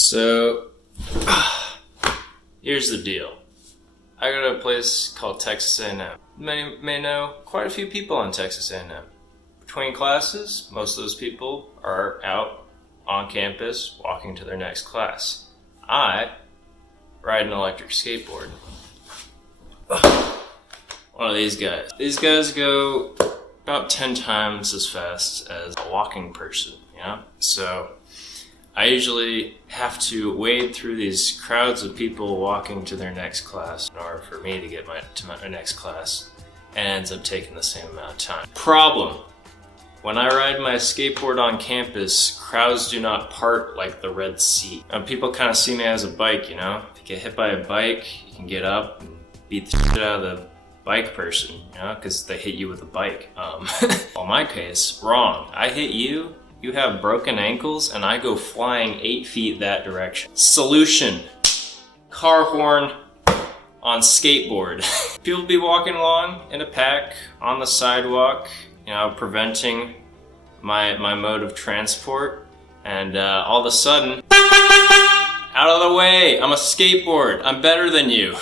So, here's the deal. I go to a place called Texas A&M. Many may know quite a few people on Texas A&M. Between classes, most of those people are out on campus walking to their next class. I ride an electric skateboard. One of these guys. These guys go about 10 times as fast as a walking person, you know? So I usually have to wade through these crowds of people walking to their next class in order for me to get to my next class, and it ends up taking the same amount of time. Problem: when I ride my skateboard on campus, crowds do not part like the Red Sea. People kind of see me as a bike, you know? If you get hit by a bike, you can get up and beat the shit out of the bike person, you know, because they hit you with a bike. Well, in my case, wrong. I hit you, you have broken ankles, and I go flying 8 feet that direction. Solution: car horn on skateboard. People be walking along in a pack on the sidewalk, you know, preventing my mode of transport, and all of a sudden, out of the way, I'm a skateboard, I'm better than you.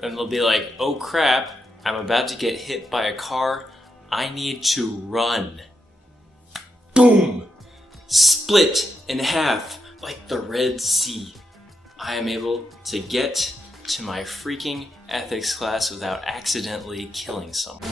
And they'll be like, oh crap, I'm about to get hit by a car, I need to run. Boom! Split in half like the Red Sea. I am able to get to my freaking ethics class without accidentally killing someone.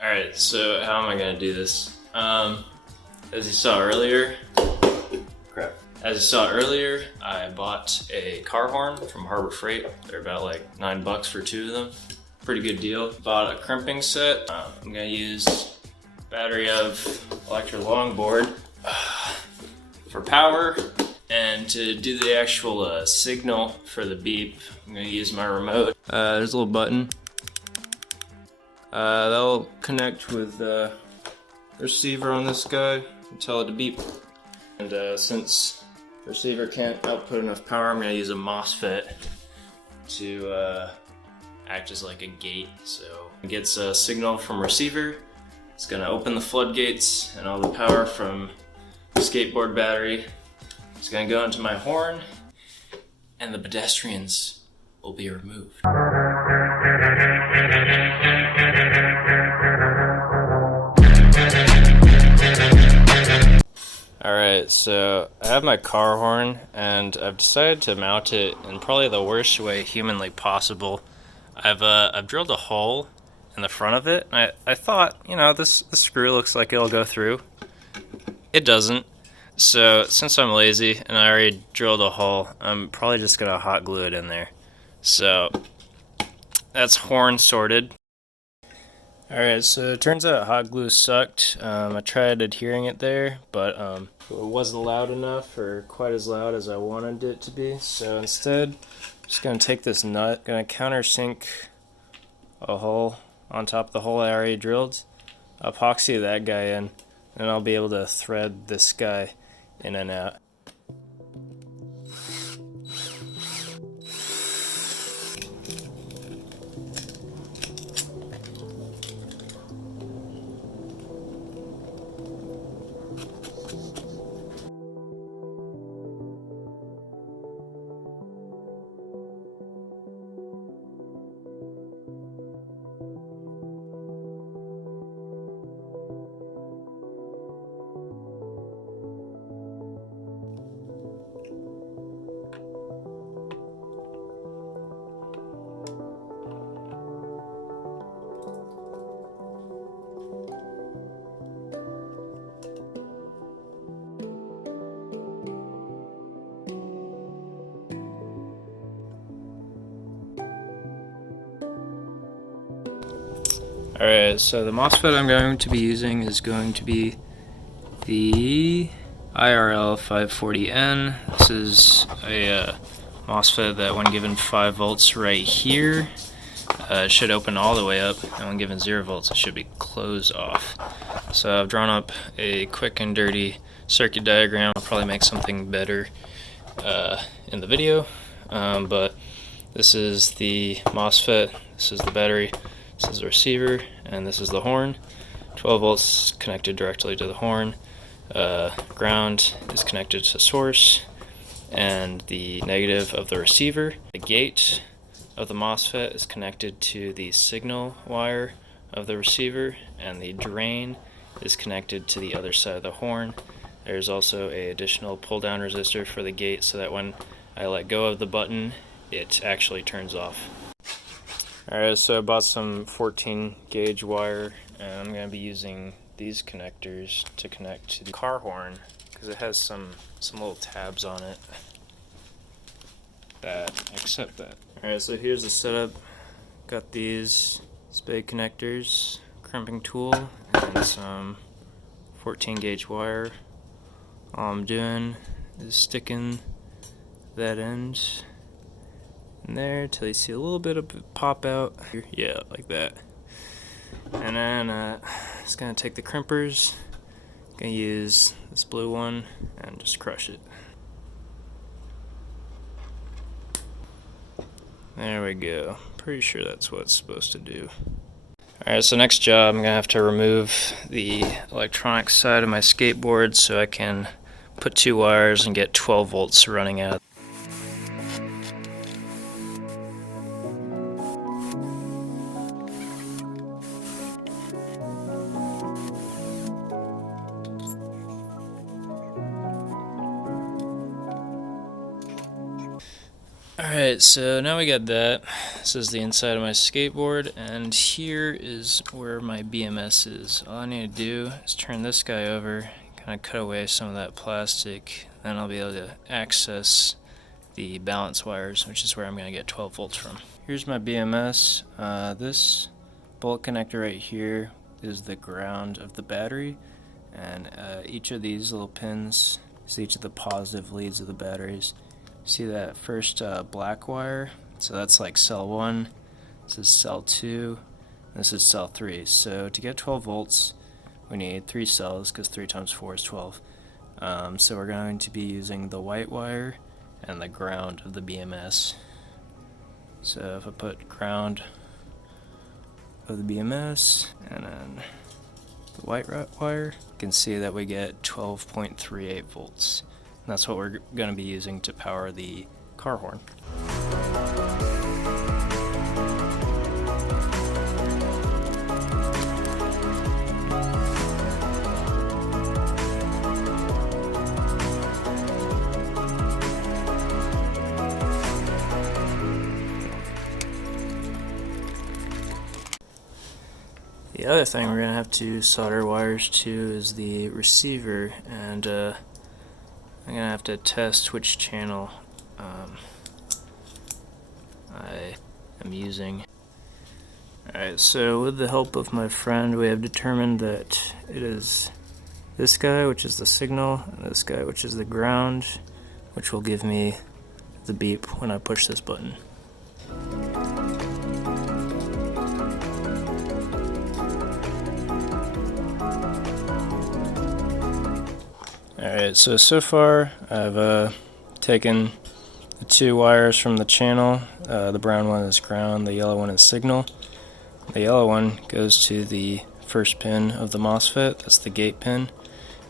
Alright, so how am I gonna do this? As you saw earlier, I bought a car horn from Harbor Freight. They're about like $9 for 2 of them. Pretty good deal. Bought a crimping set. I'm gonna use battery of electric longboard for power, and to do the actual signal for the beep, I'm gonna use my remote. There's a little button. That'll connect with the receiver on this guy and tell it to beep. And since the receiver can't output enough power, I'm going to use a MOSFET to act as like a gate. So it gets a signal from receiver, it's going to open the floodgates, and all the power from the skateboard battery is going to go into my horn, and the pedestrians will be removed. Alright, so I have my car horn, and I've decided to mount it in probably the worst way humanly possible. I've drilled a hole in the front of it, and I thought, you know, this screw looks like it'll go through. It doesn't. So since I'm lazy and I already drilled a hole, I'm probably just gonna hot glue it in there. So that's horn sorted. Alright, so it turns out hot glue sucked. I tried adhering it there, but it wasn't loud enough, or quite as loud as I wanted it to be. So instead, I'm just going to take this nut, going to countersink a hole on top of the hole I already drilled, epoxy that guy in, and I'll be able to thread this guy in and out. Alright, so the MOSFET I'm going to be using is going to be the IRL 540N. This is a MOSFET that when given 5 volts right here, it should open all the way up, and when given 0 volts it should be closed off. So I've drawn up a quick and dirty circuit diagram. I'll probably make something better in the video, but this is the MOSFET, this is the battery, this is the receiver, and this is the horn. 12 volts connected directly to the horn. ground is connected to source, and the negative of the receiver. The gate of the MOSFET is connected to the signal wire of the receiver, and the drain is connected to the other side of the horn. There's also an additional pull-down resistor for the gate so that when I let go of the button, it actually turns off. Alright, so I bought some 14 gauge wire, and I'm going to be using these connectors to connect to the car horn because it has some little tabs on it that accept that. Alright, so here's the setup. Got these spade connectors, crimping tool, and some 14 gauge wire. All I'm doing is sticking that end in there till you see a little bit of it pop out. Yeah, like that. And then just gonna take the crimpers, gonna use this blue one and just crush it. There we go. Pretty sure that's what it's supposed to do. Alright, so next job, I'm gonna have to remove the electronic side of my skateboard so I can put 2 wires and get 12 volts running out. Alright, so now we got that. This is the inside of my skateboard, and here is where my BMS is. All I need to do is turn this guy over, kind of cut away some of that plastic, then I'll be able to access the balance wires, which is where I'm going to get 12 volts from. Here's my BMS. This bolt connector right here is the ground of the battery, and each of these little pins is each of the positive leads of the batteries. See that first black wire? So that's like cell 1, this is cell 2, this is cell 3. So to get 12 volts, we need 3 cells because 3 times 4 is 12. So we're going to be using the white wire and the ground of the BMS. So if I put ground of the BMS and then the white wire, you can see that we get 12.38 volts. And that's what we're going to be using to power the car horn. The other thing we're going to have to solder wires to is the receiver, and I'm going to have to test which channel I am using. Alright, so with the help of my friend, we have determined that it is this guy, which is the signal, and this guy, which is the ground, which will give me the beep when I push this button. Alright, so far I've taken the 2 wires from the channel. The brown one is ground, the yellow one is signal. The yellow one goes to the first pin of the MOSFET, that's the gate pin,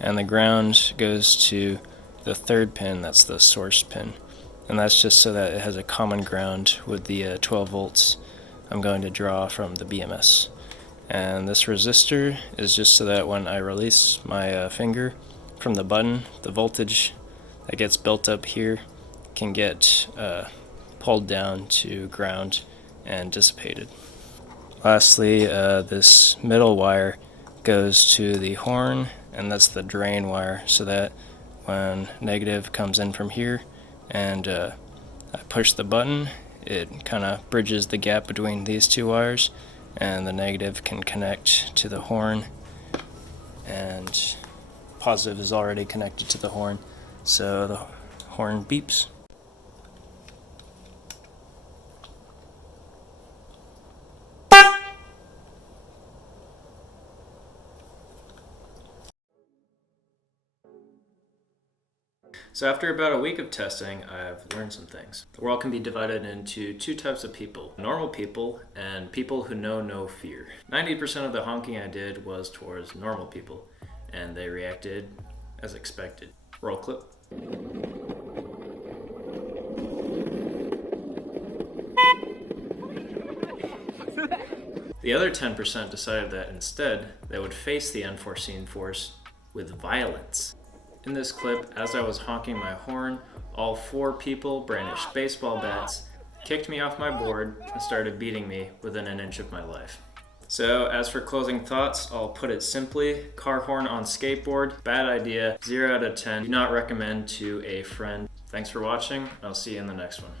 and the ground goes to the 3rd pin, that's the source pin. And that's just so that it has a common ground with the 12 volts I'm going to draw from the BMS. And this resistor is just so that when I release my finger from the button, the voltage that gets built up here can get pulled down to ground and dissipated. Lastly, this middle wire goes to the horn, and that's the drain wire, so that when negative comes in from here and I push the button, it kind of bridges the gap between these 2 wires, and the negative can connect to the horn, and positive is already connected to the horn, so the horn beeps. So after about a week of testing, I've learned some things. The world can be divided into 2 types of people: normal people and people who know no fear. 90% of the honking I did was towards normal people, and they reacted as expected. Roll clip. The other 10% decided that instead, they would face the unforeseen force with violence. In this clip, as I was honking my horn, all 4 people brandished baseball bats, kicked me off my board, and started beating me within an inch of my life. So as for closing thoughts, I'll put it simply: car horn on skateboard, bad idea, 0 out of 10. Do not recommend to a friend. Thanks for watching. I'll see you in the next one.